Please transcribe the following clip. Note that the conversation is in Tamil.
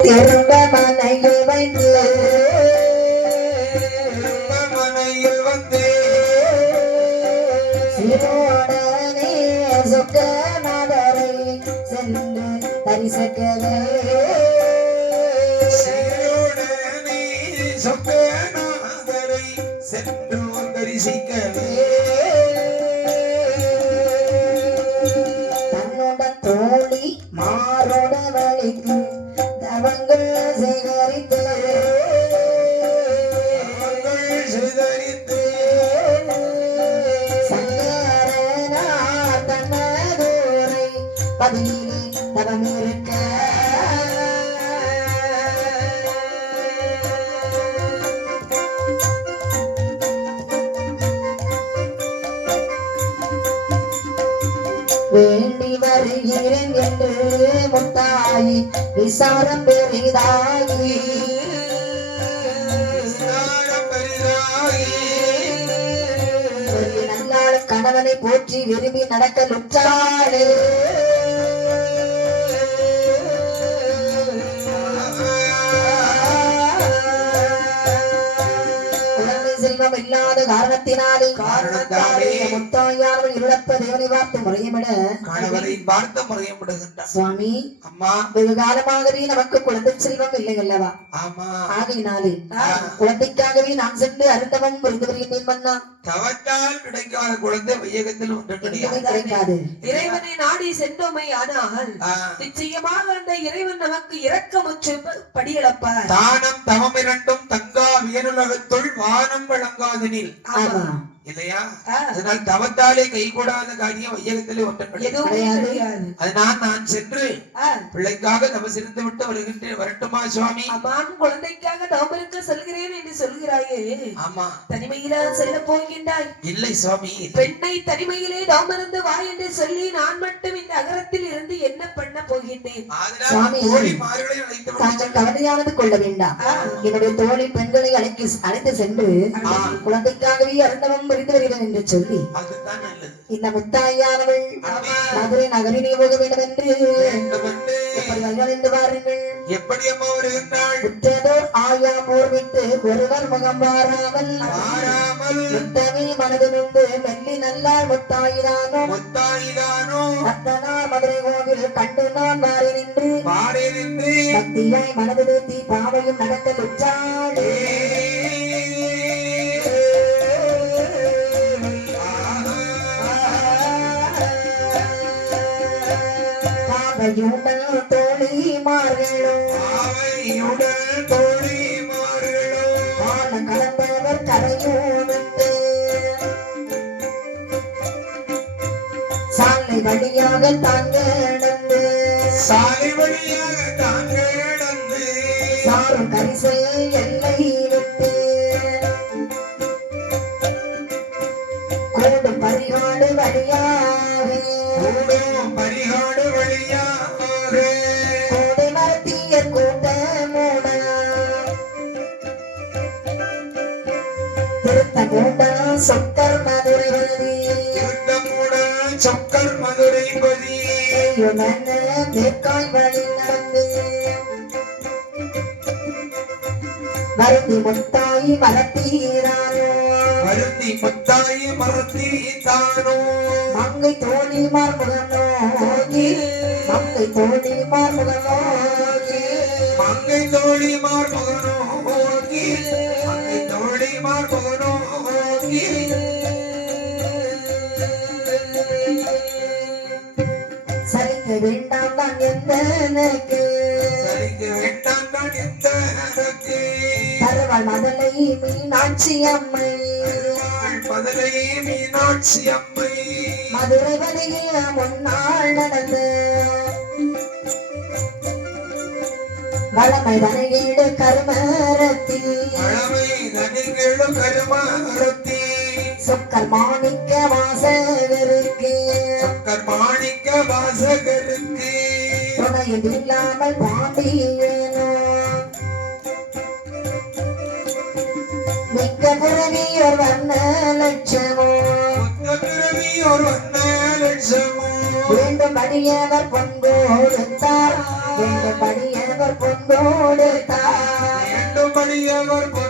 திரும்ப மனையில் வைத்து மனையில் வந்து சிறுவனே சொக்கநாதரை சென்று தரிசக்கவே சீரோடனே சொக்கநாதரை சென்று தரிசிக்கவே தன்னோட தோழி மாறோட வழிக்கு பதிலே தவமிருக்க வேண்டி வருகிறேன் என்று முத்தாயி விசாரம் பெரிதாகி. கணவனை போற்றி விரும்பி நடக்க லுற்றாடு செல்வம் இல்லாத காரணத்தினாலே காரணத்தாலே முத்தாயானவள் இருளப்ப தேவனை பார்த்து முறையமிட கணவரை பார்த்து முறையப்படுகின்றார் சுவாமி அம்மா. வெகு காலமாகவே நமக்கு குழந்தை செல்வம் இல்லை அல்லவா? ஆமா. ஆகையினாலே குழந்தைக்காகவே நான் சென்று அருந்தவன் புரிந்து வருகின்றேன் மன்னா தவத்தால் கிடைக்காத குழந்தை வையகத்தில் கிடைக்காது. இறைவனை நாடி சென்றோமை ஆனால் நிச்சயமாக அந்த இறைவன் நமக்கு இரக்கமுற்று படியளப்பார். தானம் தவம் இரண்டும் தங்கா வியனுலகத்துள் வானம் வழங்காதனில் ஆமா இல்லையா. அதனால் தவத்தாலே கைகூடாத காரியம் வையகத்திலே ஒன்று கிடையாது எதுவுமே கிடையாது. அதனால் நான் சென்று பிள்ளைக்காக தவசிருந்து விட்டு வருகின்றேன். வரட்டுமா சுவாமி? அம்மான் குழந்தைக்காக தவம் இருக்க செல்கிறேன் என்று சொல்கிறாயே. ஆமா. தனிமையில செல்ல போகின்றாய். இல்லை சுவாமி. பெண்ணை தனிமையிலே தவம் இருந்து வா என்று சொல்லி நான் மட்டும் இந்த அகரத்தில் இருந்து என்ன பண்ண போகின்றேன்? தாங்கள் கவலையானது கொள்ள வேண்டாம். என்னுடைய தோழி பெண்களை அழைத்து சென்று. குழந்தைக்காகவே அருந்தவம் வருகிறேன் என்று சொல்லி இந்த முத்தாயானவள். மதுரை நகரிலே போக வேண்டும் என்று வேண்டும் என்று. எப்படி வருகிறாள் என்று பாருங்கள் எப்படி அம்மா வருகின்றாள்? உற்றதோர் ஆயா போர் விட்டு ஒருவர் முகம் மாறாமல் முத்தமே மனதிலிருந்து மெல்லி முத்தாயிதானோ அத்தனா மதுரை கோவில் கண்டு நான் மாறி நின்று நின்று. பக்தியாய் மனது நிறுத்தி பாவையும் நடக்க உச்சாடு பாவையுடன் தோழி மார்களும் அவையுடன் தோழி மாறுகளோ கால கலந்தவர் கரையோடுத்து சாலை வழியாக தாங்க நடந்து. சாலை வழியாக தாங்கள் நடந்து. சாரும் கரிசை எல்லை யுத்தமுடன் சொக்கர் மதுரை பதி. மேற்காய் வழி நடந்து மருந்தி முத்தாயி மரத்தீரானோ. மருந்தி முத்தாயி மருந்தி தானோ மங்கை தோழி மார்முகனோகி மங்கை தோழி மார்முகனோகி மங்கை தோழி மார்மகனோ ஓகி மங்கை தோழி மார்மகனோ வேண்டாம் எந்த எனக்கு வேண்டாம் எந்த எனக்கு பரவாள் மதலை மீனாட்சி அம்மை. மதுரை மீனாட்சி அம்மை. மதுரை வரையில் முன்னாள் நடந்த. வளமை வரையீடு கருமரத்தில் பழமை நதிகளும் கருமாரத்தி. சொக்கர் மாணிக்க வாசகருக்கு. சொக்கர் மாணிக்க வாசகருக்கு. துணையில் இல்லாமல் பாண்டியனோ மிக்க புறவியோர் வண்ண லட்சமோ? புத்த பிறவி ஒரு வந்த லட்சமோ? வேண்டும் படியவர் பொன் கொடுத்தார் வேண்டும் படியவர் அவர் பொங்கோடு தாய் வேண்டும்படியவர் பொன்